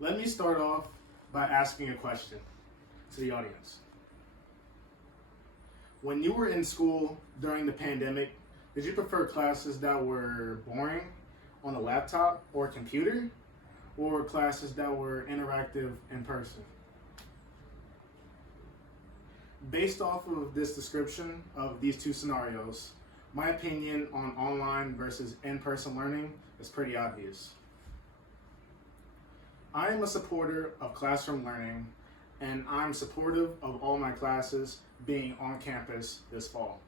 Let me start off by asking a question to the audience. When you were in school during the pandemic, did you prefer classes that were boring on a laptop or computer, or classes that were interactive in person? Based off of this description of these two scenarios, my opinion on online versus in-person learning is pretty obvious. I am a supporter of classroom learning, and I'm supportive of all my classes being on campus this fall.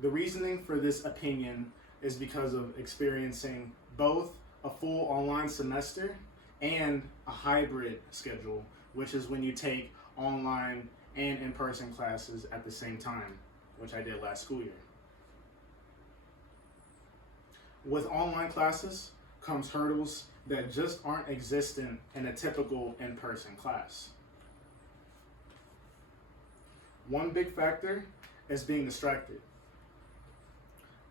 The reasoning for this opinion is because of experiencing both a full online semester and a hybrid schedule, which is when you take online and in-person classes at the same time, which I did last school year. With online classes comes hurdles that just aren't existent in a typical in-person class. One big factor is being distracted.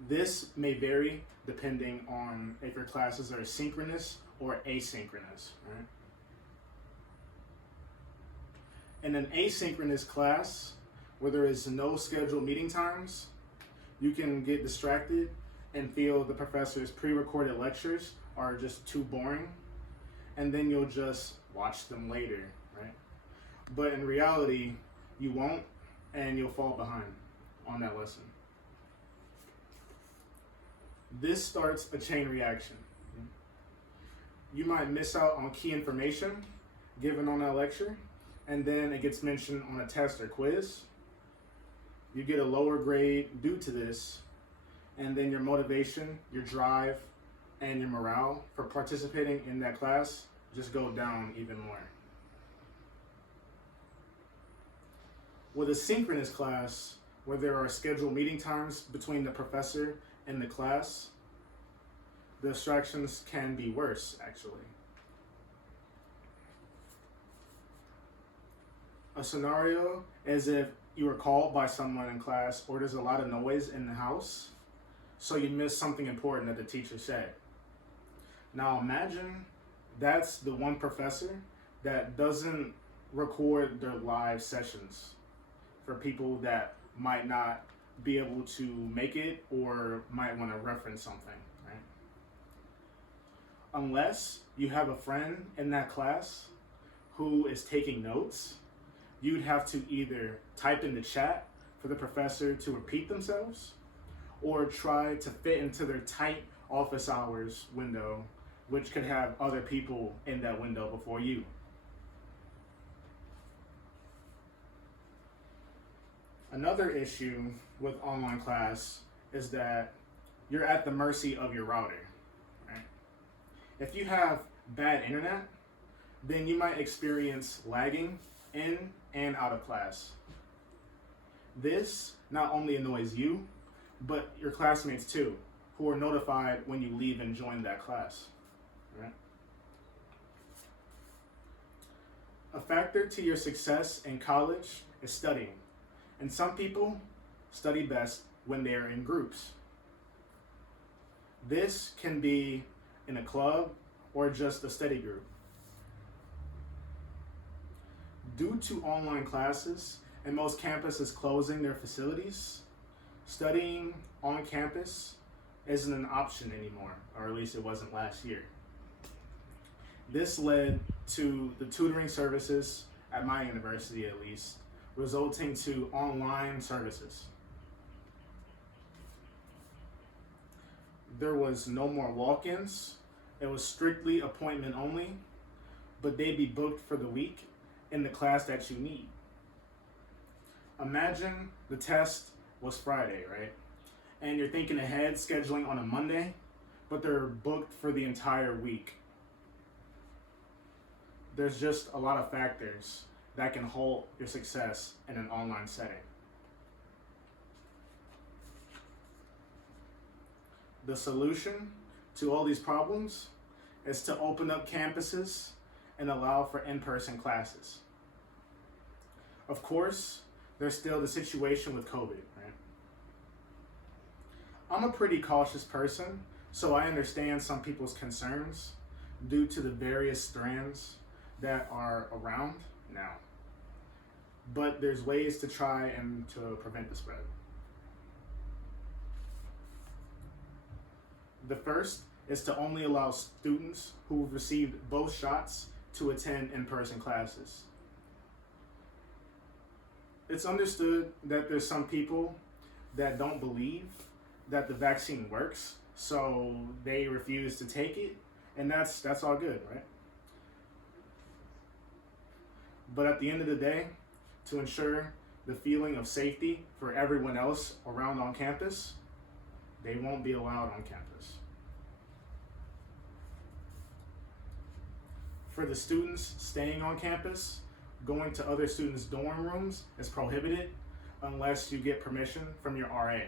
This may vary depending on if your classes are synchronous or asynchronous, right? In an asynchronous class, where there is no scheduled meeting times, you can get distracted and feel the professor's pre-recorded lectures are just too boring, and then you'll just watch them later, right? But in reality, you won't, and you'll fall behind on that lesson. This starts a chain reaction. You might miss out on key information given on that lecture, and then it gets mentioned on a test or quiz. You get a lower grade due to this, and then your motivation, your drive, and your morale for participating in that class just go down even more. With a synchronous class, where there are scheduled meeting times between the professor and the class, the distractions can be worse, actually. A scenario is if you were called by someone in class or there's a lot of noise in the house, so you miss something important that the teacher said. Now imagine that's the one professor that doesn't record their live sessions for people that might not be able to make it or might want to reference something, right? Unless you have a friend in that class who is taking notes, you'd have to either type in the chat for the professor to repeat themselves or try to fit into their tight office hours window, which could have other people in that window before you. Another issue with online class is that you're at the mercy of your router, right? If you have bad internet, then you might experience lagging in and out of class. This not only annoys you, but your classmates too, who are notified when you leave and join that class, right? A factor to your success in college is studying. And some people study best when they're in groups. This can be in a club or just a study group. Due to online classes and most campuses closing their facilities, studying on campus isn't an option anymore, or at least it wasn't last year. This led to the tutoring services at my university, at least, resulting to online services. There was no more walk-ins. It was strictly appointment only, but they'd be booked for the week in the class that you need. Imagine the test was Friday, right? And you're thinking ahead, scheduling on a Monday, but they're booked for the entire week. There's just a lot of factors that can halt your success in an online setting. The solution to all these problems is to open up campuses and allow for in-person classes. Of course, there's still the situation with COVID, right? I'm a pretty cautious person So I understand some people's concerns due to the various strands that are around now. But there's ways to try and to prevent the spread. The first is to only allow students who've received both shots to attend in-person classes. It's understood that there's some people that don't believe that the vaccine works, so they refuse to take it, and that's all good, right? But at the end of the day, to ensure the feeling of safety for everyone else around on campus, they won't be allowed on campus. For the students staying on campus, going to other students' dorm rooms is prohibited unless you get permission from your RA.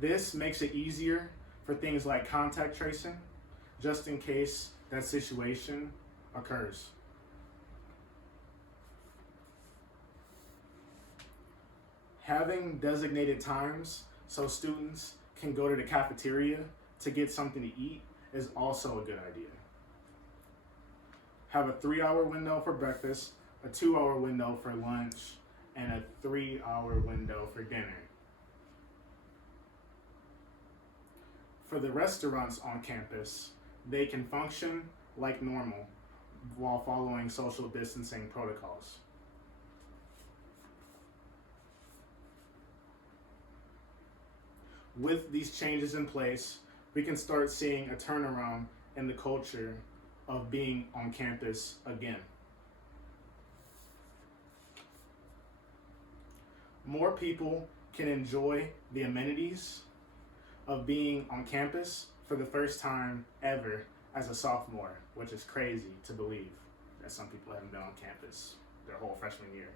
This makes it easier for things like contact tracing, just in case that situation occurs. Having designated times so students can go to the cafeteria to get something to eat is also a good idea. Have a 3-hour window for breakfast, a 2-hour window for lunch, and a 3-hour window for dinner. For the restaurants on campus, they can function like normal while following social distancing protocols. With these changes in place, we can start seeing a turnaround in the culture of being on campus again. More people can enjoy the amenities of being on campus for the first time ever as a sophomore, which is crazy to believe that some people haven't been on campus their whole freshman year.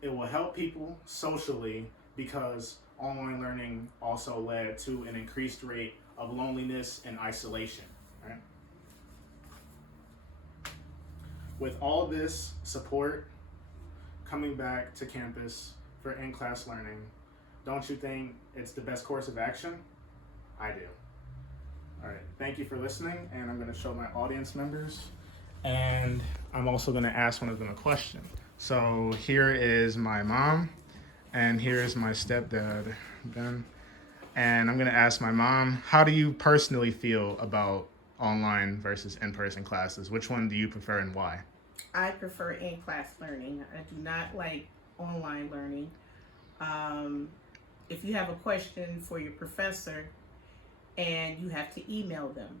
It will help people socially because online learning also led to an increased rate of loneliness and isolation, right? With all this support coming back to campus for in-class learning, don't you think it's the best course of action? I do. All right, thank you for listening, and I'm going to show my audience members, and I'm also going to ask one of them a question. So here is my mom, and here is my stepdad, Ben, and I'm going to ask my mom, how do you personally feel about online versus in-person classes? Which one do you prefer and why? I prefer in-class learning. I do not like online learning. If you have a question for your professor and you have to email them,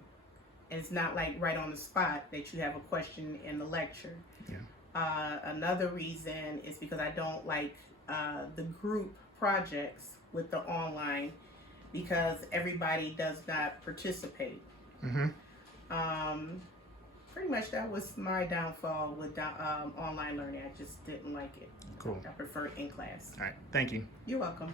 and it's not like right on the spot that you have a question in the lecture. Yeah. Another reason is because I don't like the group projects with the online because everybody does not participate. Mm-hmm. Pretty much that was my downfall with online learning. I just didn't like it. Cool. I prefer in class. All right, thank you. You're welcome.